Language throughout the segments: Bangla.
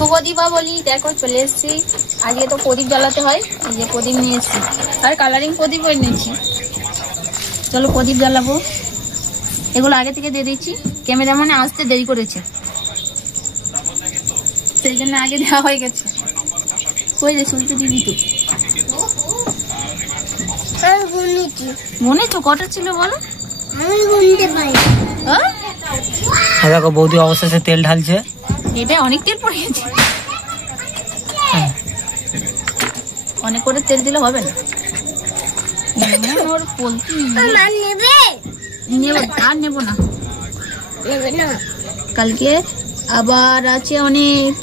শুভ দীপাবলি। দেখো চলে এসেছি, আজকে তো প্রদীপ জ্বালাতে হয়, এই যে প্রদীপ নিয়ে এসেছি আর কালারিং প্রদীপ এনেছি। চলো প্রদীপ জ্বালাবো। এগুলো আগে থেকে দিয়ে দিচ্ছি, ক্যামেরাম্যানে আসতে দেরি করেছে সেই জন্য আগে দেওয়া হয়ে গেছে। কই রে শুনতে দিবি তো? মনে তো কটা ছিল বলো? দেখো বৌদি অবশেষে তেল ঢালছে। এটা অনেক তেল পড়ে গেছে, অনেক করে তেল দিলে হবে না। আর নেবো না, কালকে আবার আছে অনেক।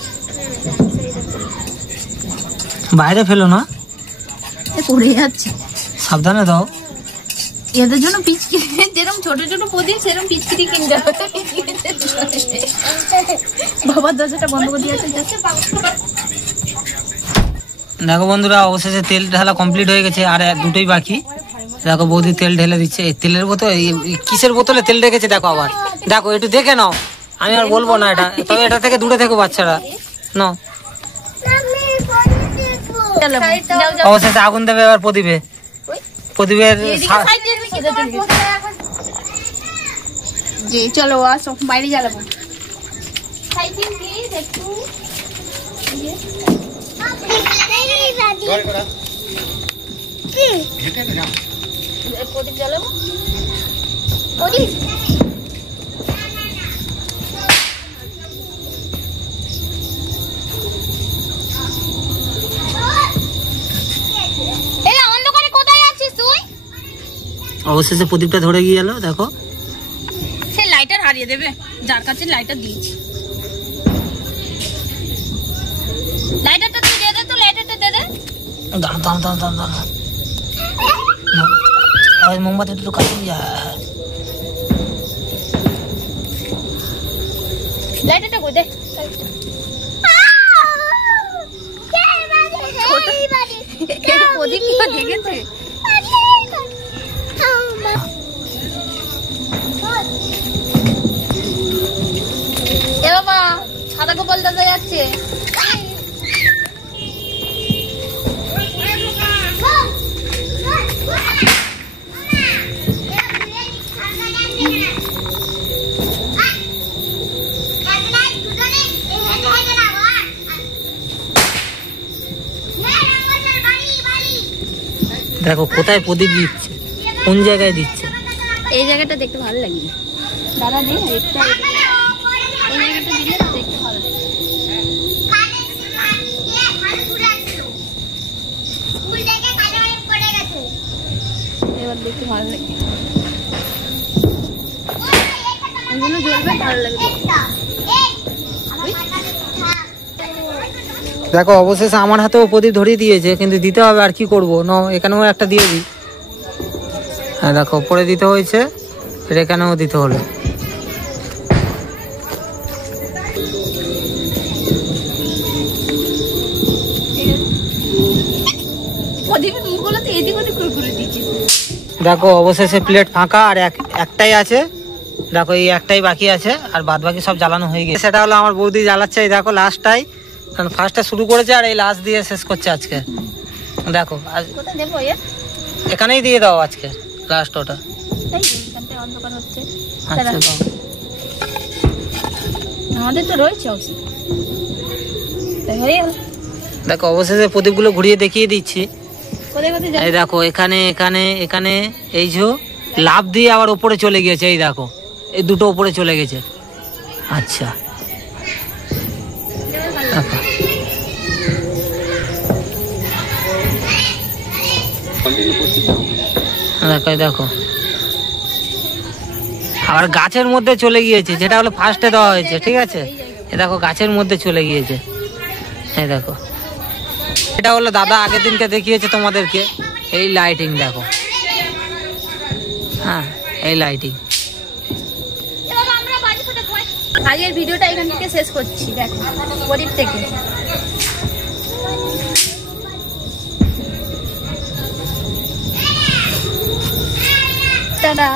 বাইরে ফেলো না, পড়ে যাচ্ছে, সাবধানে দাও। এদের জন্য পিচকিরি, যেরকম ছোট ছোট প্রদীপ সেরকম পিচকিরি কিনতে হবে। বাবার দরজাটা বন্ধ করে দিয়েছে। দেখো বন্ধুরা অবশেষে তেল ঢালা কমপ্লিট হয়ে গেছে, আর দুটোই বাকি। দেখো বৌদি তেল ঢেলে দিচ্ছে। তেলের বোতল, কিসের বোতলে তেল রেখেছে দেখো। আবার দেখো, একটু দেখে নাও, আমি আর বলবো না এটা, তবে এটা থেকে দূরে থেকো বাচ্চারা। নাও, অবশেষে আগুন দেবে এবার প্রদীপে। প্রদীপের চলো আসো বাইরে জ্বালাবো। প্রদীপ জ্বালাবো। প্রদীপ অবশেষে প্রদীপটা ধরে গিয়ে গেল। দেখো সে লাইটার হারিয়ে দেবে, যার কাছে লাইটার দিয়েছি। লাইটারটা তুই দে দে, তো লাইটারটা দে দে। মোমবাতি একটু কাটিয়ে যা। লাইটারটা কই দে। প্রদীপ দেখেছে। এ বাবা, সাদা গোপাল দাদা যাচ্ছে। দেখো কোথায় প্রদীপ দিচ্ছে, কোন জায়গায় দিচ্ছে। এই জায়গাটা দেখতে ভালো লাগে দাদা, দিন একটা এই জায়গাটা দিলে দেখতে ভালো লাগে। এবার দেখতে ভালো লাগে, ভালো লাগে। দেখো অবশেষে আমার হাতেও প্রদীপ ধরিয়ে দিয়েছে, কিন্তু দিতে হবে, আর কি করবো। এখানেও একটা দিয়ে দিই। হ্যাঁ দেখো উপরে দিতে হয়েছে, এখানেও দিতে হলো। দেখো অবশেষে প্লেট ফাঁকা, আর একটাই আছে। দেখো এই একটাই বাকি আছে, আর বাদ বাকি সব জ্বালানো হয়ে গেছে। সেটা হলো আমার বৌদি জ্বালাচ্ছে। এই দেখো লাস্টটাই, কারণ ফার্স্টটা শুরু করেছে আর এই লাস্ট দিয়ে শেষ করছে আজকে। দেখো এখানেই দিয়ে দাও আজকে লাস্ট ওটা। আমাদের তো রয়েছে। দেখো অবশেষে প্রদীপগুলো ঘুরিয়ে দেখিয়ে দিচ্ছি। এই দেখো এখানে এখানে এখানে এই যে লাভ দিয়ে আবার উপরে চলে গেছে। এই দেখো এই দুটো উপরে চলে গেছে। আচ্ছা দেখো দেখো আবার গাছের মধ্যে চলে গিয়েছে, যেটা হলো ফার্স্টে দেওয়া হয়েছে। ঠিক আছে, এ দেখো গাছের মধ্যে চলে গিয়েছে। এই দেখো এটা হলো দাদা আগের দিনকে দেখিয়েছে তোমাদেরকে। এই লাইটিং দেখো, হ্যাঁ এই লাইটিং। আজকের ভিডিওটা এখান থেকে শেষ করছি। দেখো প্রদীপ থেকে টাটা।